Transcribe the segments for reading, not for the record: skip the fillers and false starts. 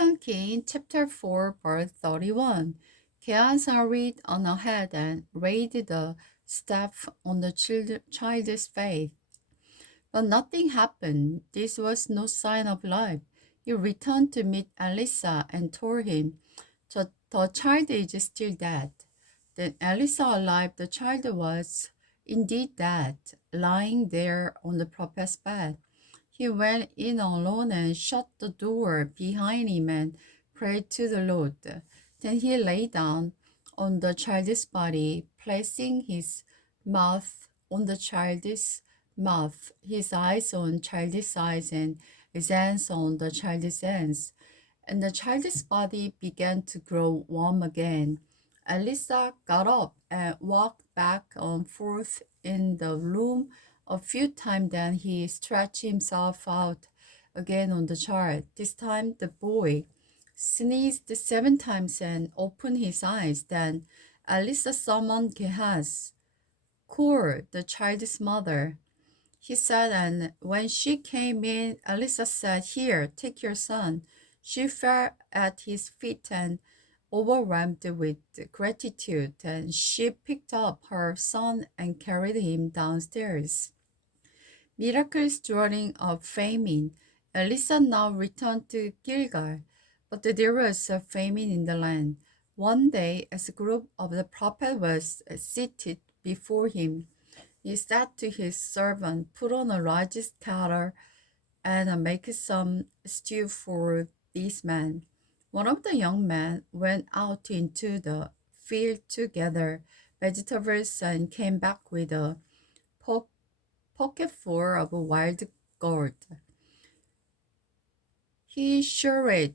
2 King chapter 4 verse 31. Gehazi hurried on ahead and laid the staff on the child's face. But nothing happened. This was no sign of life. He returned to meet Elisha and told him, the child is still dead. Then Elisha alive, the child was indeed dead, lying there on the prophet's bed. He went in alone and shut the door behind him and prayed to the Lord. Then he lay down on the child's body, placing his mouth on the child's mouth, his eyes on child's eyes, and his hands on the child's hands. And the child's body began to grow warm again. Elisa got up and walked back and forth in the room a few times. Then he stretched himself out again on the child. This time the boy sneezed 7 times and opened his eyes. Then Elisa summoned Gehazi, call the child's mother, he said, and when she came in, Elisa said, here, take your son. She fell at his feet and overwhelmed with gratitude, and she picked up her son and carried him downstairs. Miracles during a famine. Elisa now returned to Gilgal, but there was a famine in the land. One day, as a group of the prophet was seated before him, he said to his servant, put on a large kettle and make some stew for these men. One of the young men went out into the field to gather vegetables and came back with a pocketful of wild gold. He shredded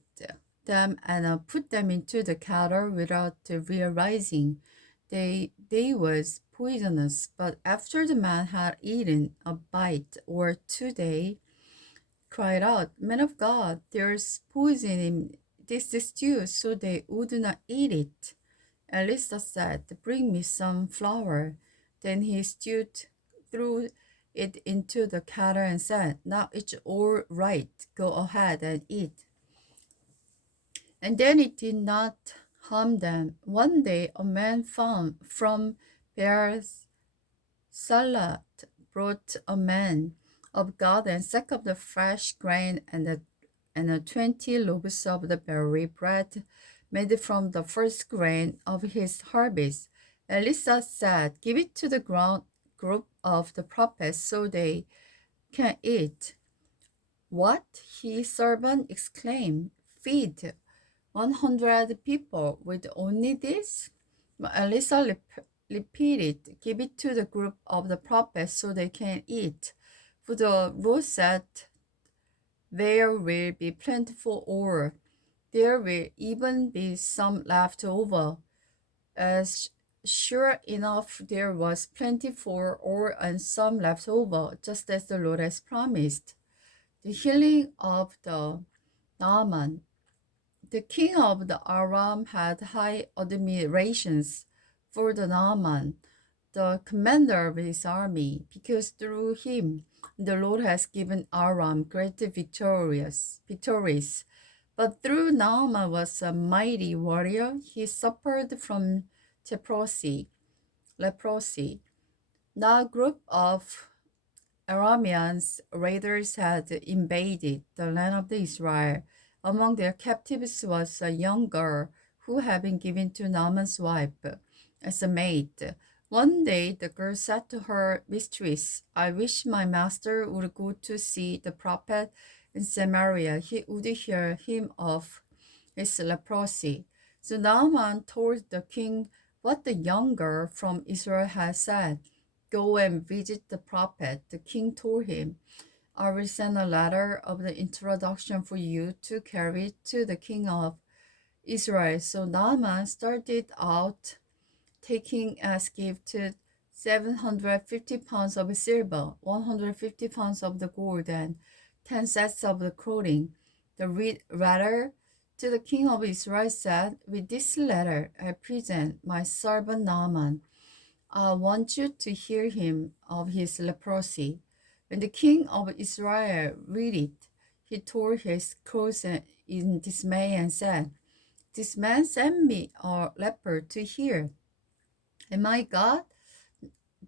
them and put them into the kettle without realizing they was poisonous. But after the man had eaten a bite or two, they cried out, "Man of God, there's poison in this stew," so they would not eat it. Elisha said, "Bring me some flour." Then he stooped, threw it into the kettle and said, "Now it's all right. Go ahead and eat." And then it did not harm them. One day a man found from Beer-Salat brought a man of God and sack of the fresh grain and 20 loaves of the berry bread made from the first grain of his harvest. Elisha said, "Give it to the group of the prophets so they can eat." "What?" his servant exclaimed. "Feed 100 people with only this?" Elisha repeated, "Give it to the group of the prophets so they can eat. For the Lord said, there will be plentiful oil. There will even be some left over." As sure enough, there was plentiful oil and some left over, just as the Lord has promised. The healing of the Naaman. The king of the Aram had high admirations for the Naaman, the commander of his army, because through him the Lord has given Aram great victories. But through Naaman was a mighty warrior, he suffered from leprosy. Now a group of Arameans raiders had invaded the land of Israel. Among their captives was a young girl who had been given to Naaman's wife as a maid. One day the girl said to her mistress, "I wish my master would go to see the prophet in Samaria. He would heal him of his leprosy." So Naaman told the king what the young girl from Israel had said. "Go and visit the prophet." The king told him, "I will send a letter of the introduction for you to carry to the king of Israel." So Naaman started out, taking as gift 750 pounds of silver, 150 pounds of the gold, and 10 sets of the clothing. The letter to the king of Israel said, "With this letter I present my servant Naaman. I want you to hear him of his leprosy." When the king of Israel read it, he tore his clothes in dismay and said, "This man sent me, a leper, to heal. Am I God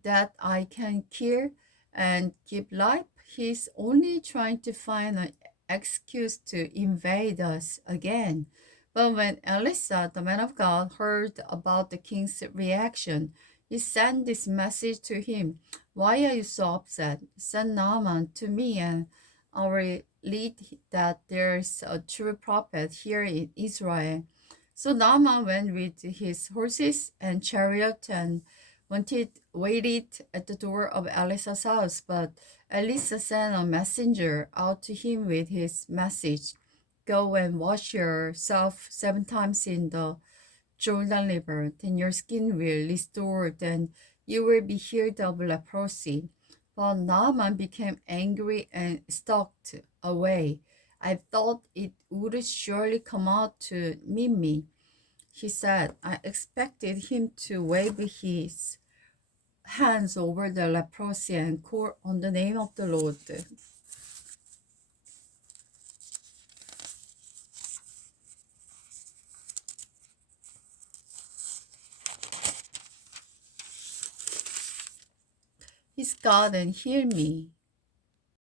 that I can cure and give life?" He's only trying to find an excuse to invade us again. But when Elisha, the man of God, heard about the king's reaction, he sent this message to him: "Why are you so upset? Send Naaman to me, and I will lead that there's a true prophet here in Israel." So Naaman went with his horses and chariot and waited at the door of Elisha's house, but Elisha sent a messenger out to him with his message: "Go and wash yourself 7 times in the Jordan River, then your skin will restore, then you will be healed of leprosy." But Naaman became angry and stalked away. "I thought it would surely come out to meet me," he said. "I expected him to wave his hands over the leprosy and call on the name of the Lord." "He's God and heal me,"